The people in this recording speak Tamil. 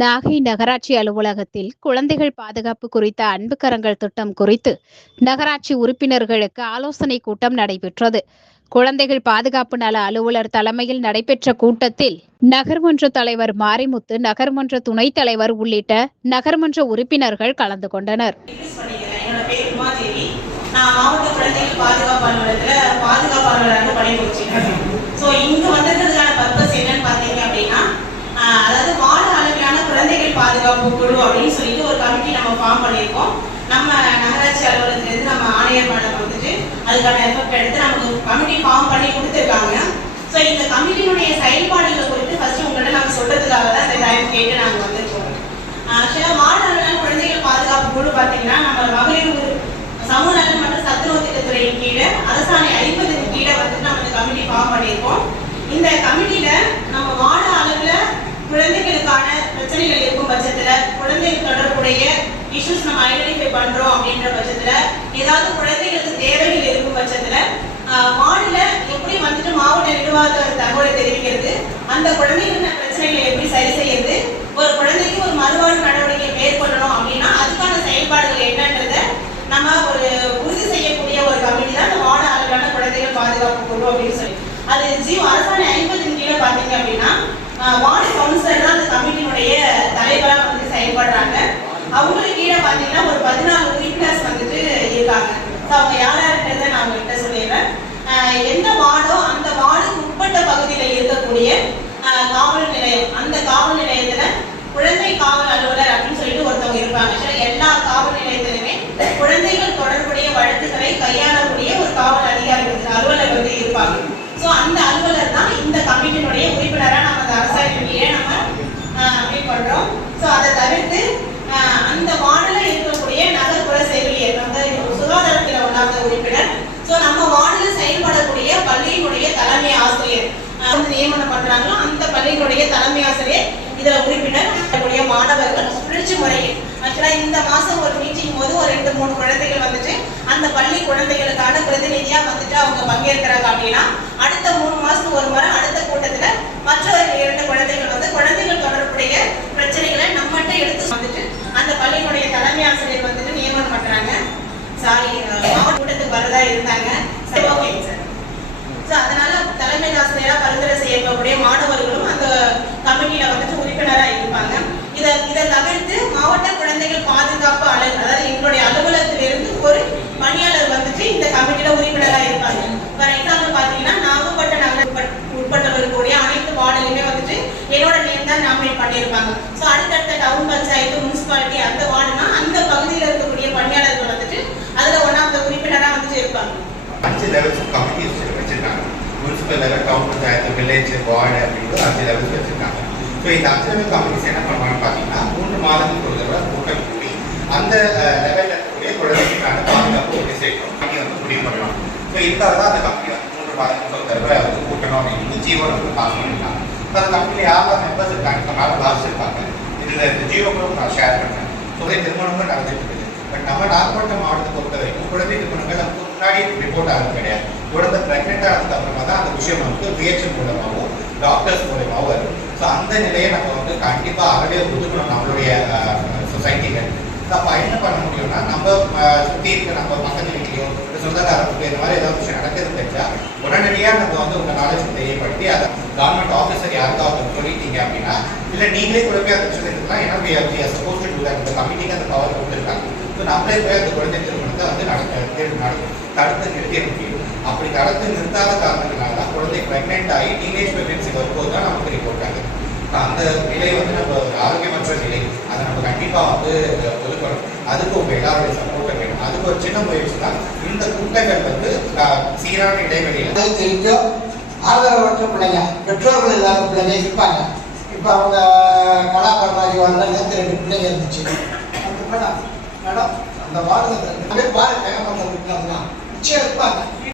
நாகை நகராட்சி அலுவலகத்தில் குழந்தைகள் பாதுகாப்பு குறித்த அன்பு கரங்கள் திட்டம் குறித்து நகராட்சி உறுப்பினர்களுக்கு ஆலோசனை கூட்டம் நடைபெற்றது. குழந்தைகள் பாதுகாப்பு நல அலுவலர் தலைமையில் நடைபெற்ற கூட்டத்தில் நகர்மன்ற தலைவர் மாரிமுத்து நகர்மன்ற துணைத் தலைவர் உள்ளிட்ட நகர்மன்ற உறுப்பினர்கள் கலந்து கொண்டனர். நான் மாவட்ட குழந்தைகள் பாதுகாப்பு அலுவலகத்தில் பாதுகாப்பு அலுவலராக பணிபுரிச்சிருக்கேன். ஸோ இங்கே வந்ததுக்கான பர்பஸ் என்னன்னு பார்த்தீங்க அப்படின்னா ஆஹ், அதாவது மாநில அளவிலான குழந்தைகள் பாதுகாப்பு குழு அப்படின்னு சொல்லிட்டு ஒரு கமிட்டி நம்ம ஃபார்ம் பண்ணியிருக்கோம். நம்ம நகராட்சி அலுவலகத்திலேருந்து நம்ம ஆணையர் மேடம் வந்துட்டு அதுக்கான எஃபெக்ட் எடுத்து நமக்கு கமிட்டி ஃபார்ம் பண்ணி கொடுத்துருக்காங்க. ஸோ இந்த கமிட்டியினுடைய செயல்பாடுகள் குறித்து ஃபர்ஸ்ட் உங்கள்கிட்ட நாங்கள் சொல்றதுக்காக தான் இந்த டைம் கேட்டு நாங்கள் வந்திருக்கோம். ஆக்சுவலாக மாணவர்கள் குழந்தைகள் பாதுகாப்பு குழு பார்த்தீங்கன்னா நம்ம மகளிர் சமூக நலன் மற்றும் சத்துணவு திட்டத்துறையின் கீழே அரசாணை அழிப்பதற்கு கீழே வந்துட்டு நம்ம இந்த கமிட்டி ஃபார்ம் பண்ணியிருக்கோம். இந்த கமிட்டியில நம்ம மாநில அளவில் குழந்தைகளுக்கான பிரச்சனைகள் இருக்கும் பட்சத்தில் குழந்தைகள் தொடர்புடைய இஷ்யூஸ் நம்ம ஐடென்டிஃபை பண்றோம் அப்படின்ற பட்சத்துல ஏதாவது குழந்தைகளுக்கு தேவைகள் இருக்கும் பட்சத்துல மாநில எப்படி வந்துட்டு மாவட்ட நிர்வாகத்தோட தகவலை தெரிவிக்கிறது. அந்த குழந்தைகளுக்கான பிரச்சனைகளை எப்படி சரி செய்யறது? ஒரு குழந்தைக்கு ஒரு மறுவாழ்வு நடவடிக்கை மேற்கொள்ளணும் அப்படின்னா அதுக்கான செயல்பாடுகள் என்னன்றத நம்ம ஒரு உறுதி செய்யக்கூடிய ஒரு கமிட்டி தான் இந்த வார்டு அளவிலான குழந்தைகள் பாதுகாப்பு குழு அப்படின்னு சொல்லி. அது ஜீவ் அரசாணை ஐம்பதின் கீழே பார்த்தீங்க அப்படின்னா வார்டு கவுன்சிலர் தான் அந்த கமிட்டியினுடைய தலைவராக வந்து செயல்படுறாங்க அவங்களுக்கு கீழே பார்த்தீங்கன்னா ஒரு பதினாலு உறுப்பினர்ஸ் வந்துட்டு இருக்காங்க ஸோ அவங்க யார் யாருன்றதை நான் உங்ககிட்ட சொல்லிடுறேன். எந்த வார்டோ அந்த வார்டுக்கு உட்பட்ட பகுதியில் இருக்கக்கூடிய ஆஹ், காவல் நிலையம் அந்த காவல் நிலையத்துல குழந்தை காவல் அலுவலர் அப்படின்னு சொல்லிட்டு ஒருத்தவங்க இருப்பாங்க சரி, எல்லா காவல் நிலையத்திலுமே குழந்தைகள் தொடர்புடைய வழக்குகளை கையாளக்கூடிய ஒரு காவல் அதிகாரி வந்து அலுவலர் வந்து இருப்பாங்க ஸோ அந்த அலுவலர் தான் இந்த கமிட்டியினுடைய உறுப்பினராக நம்ம அந்த அரசாங்கத்திலேயே நம்ம அப்டேட் பண்றோம் ஸோ அதை தவிர்த்து ஆஹ், அந்த வார்டில் இருக்கக்கூடிய நகர்ப்புற செவிலியர் அந்த சுகாதாரத்தில் ஒன்றாவது உறுப்பினர் ஸோ நம்ம வார்டில் செயல்படக்கூடிய பள்ளியினுடைய தலைமை ஆசிரியர் வந்து நியமனம் பண்றாங்களோ அந்த பள்ளியினுடைய தலைமை ஆசிரியர் இதுல உறுப்பினர் மாணவர்கள் சுழற்சி முறையில் ஆக்சுவலா இந்த மாசம் ஒரு மீட்டிங் போது ஒரு ரெண்டு மூணு குழந்தைகள் வந்துட்டு அந்த பள்ளி குழந்தைகளுக்கான பிரதிநிதியா வந்துட்டு அவங்க பங்கேற்கிறாங்க அப்படின்னா அடுத்த மூணு மாசத்துக்கு ஒரு முறை அடுத்த கூட்டத்துல மற்ற இரண்டு குழந்தைகள் வந்து குழந்தைகள் தொடர்புடைய பிரச்சனைகளை நம்மகிட்ட எடுத்து வந்துட்டு அந்த பள்ளியினுடைய தலைமை ஆசிரியர் வந்துட்டு நியமனம் பண்றாங்க. சாரி மாவட்ட கூட்டத்துக்கு வரதா இருந்தாங்க. சரி ஓகேங்க சார் ஸோ அதனால தலைமை ஆசிரியராக பரிந்துரை செய்யக்கூடிய மாணவர்களும் அந்த கமிட்டியில வந்துட்டு உறுப்பினராக இருப்பாங்க. இதை இதை தவிர்த்து மாவட்ட குழந்தைகள் பாதுகாப்பு அலுவலர் அதாவது எங்களுடைய அலுவலகத்திலிருந்து ஒரு பணியாளர் வந்துட்டு இந்த கமிட்டியில உறுப்பினராக இருப்பாங்க ஃபார் எக்ஸாம்பிள் பார்த்தீங்கன்னா நாகப்பட்ட நகர உட்பட்டவர்களுடைய அனைத்து வார்டிலுமே வந்துட்டு என்னோட நேம் தான் நாமினேட் பண்ணியிருப்பாங்க. ஸோ அடுத்தடுத்த டவுன் பஞ்சாயத்து முனிசிபாலிட்டி அந்த வார்டுனா அந்த பகுதியில் இருக்கக்கூடிய பணியாளர்கள் வந்துட்டு அதில் ஒன்றாவது உறுப்பினராக வந்துட்டு இருப்பாங்க அஞ்சு லெவல்ஸ் கமிட்டிஸ் வச்சிருக்காங்க municipal level town panchayat village ward அப்படின்னு அஞ்சு லெவலுக்கு வச்சுருக்காங்க ஸோ இந்த அஞ்சு லெவல் கமிட்டிஸ் என்ன பண்ணுவாங்கன்னு பார்த்தீங்கன்னா மூன்று மாதத்துக்கு ஒரு தடவை கூட்டம் கூடி அந்த லெவலில் இருக்கக்கூடிய குழந்தைகளுக்கான பாதுகாப்பு ஒரு சேர்க்கணும். கமிட்டி வந்து முடிவு பண்ணலாம் ஸோ இருந்தால் தான் அந்த கம்பெனி வந்து மூன்று மாதத்துக்கு ஒரு தடவை வந்து கூட்டணும் அப்படின்னு ஜீவோ வந்து பாஸ் ஸோ அந்த கமிட்டியில் யாரும் மெம்பர்ஸ் இருக்காங்க சொன்னாலும் பாஸ் இருக்காங்க இதில் இந்த ஜீவோக்களும் நான் ஷேர் பண்ணேன் ஸோ திருமணமும் நடந்துட்டு இருக்குது. பட் நம்ம நாகப்பட்டினம் மாவட்டத்தை பொறுத்த வரைக்கும் குழந்தை திருமணங்கள் நமக்கு முன்னாடி ரிப்போர்ட் ஆகிறது கிடையாது. குழந்தை பிரெக்னென்ட் ஆனதுக்கு விஷயம் வந்து பிஹெச் மூலமாகவும் டாக்டர்ஸ் மூலமாகவும். வரும் ஸோ அந்த நிலையை நம்ம வந்து கண்டிப்பாக அறவே ஒதுக்கணும் நம்மளுடைய சொசைட்டியில் அப்போ என்ன பண்ண முடியும்னா நம்ம சுற்றி இருக்க நம்ம பக்கத்து வீட்லையோ இல்லை இந்த மாதிரி ஏதாவது விஷயம் நடக்கிறது தெரிஞ்சா உடனடியாக நம்ம வந்து உங்கள் நாலேஜ் தெரியப்படுத்தி அதை கவர்மெண்ட் ஆஃபீஸர் யாருக்காவது சொல்லிட்டீங்க அப்படின்னா இல்லை நீங்களே கூட போய் அந்த விஷயத்தை இருக்கலாம் ஏன்னா we are- we கமிட்டிக்கு அந்த பவர் கொடுத்துருக்காங்க. ஸோ நம்மளே போய் அந்த குழந்தை திருமணத்தை வந்து நடத்த திரு- தடுத்து நிறுத்திட முடியும். அப்படி தடுத்து நிறுத்தாத காரணங்கள் ப்ரெக்னென்ட் ஆகி டீனேஜ் பிரெக்னன்சி வரும்போது தான் நமக்கு ரிப்போர்ட் ஆகுது அந்த நிலை வந்து நம்ம ஒரு ஆரோக்கியமற்ற நிலை. அதை நம்ம கண்டிப்பாக வந்து ஒதுக்கணும். அதுக்கு உங்கள் எல்லாருடைய சப்போர்ட்டை வேணும். அதுக்கு ஒரு சின்ன முயற்சி தான் இந்த கூட்டங்கள் வந்து சீரான இடைவெளியில் தெரிஞ்சோ ஆதரவற்ற பிள்ளைங்க பெற்றோர்கள் இல்லாத பிள்ளைங்க இருப்பாங்க. இப்போ அவங்க கலாக்கார வந்த நேற்று ரெண்டு பிள்ளைங்க இருந்துச்சு. அந்த மேடம் மேடம் அந்த வார்டு பாருங்க நிச்சயம் இருப்பாங்க.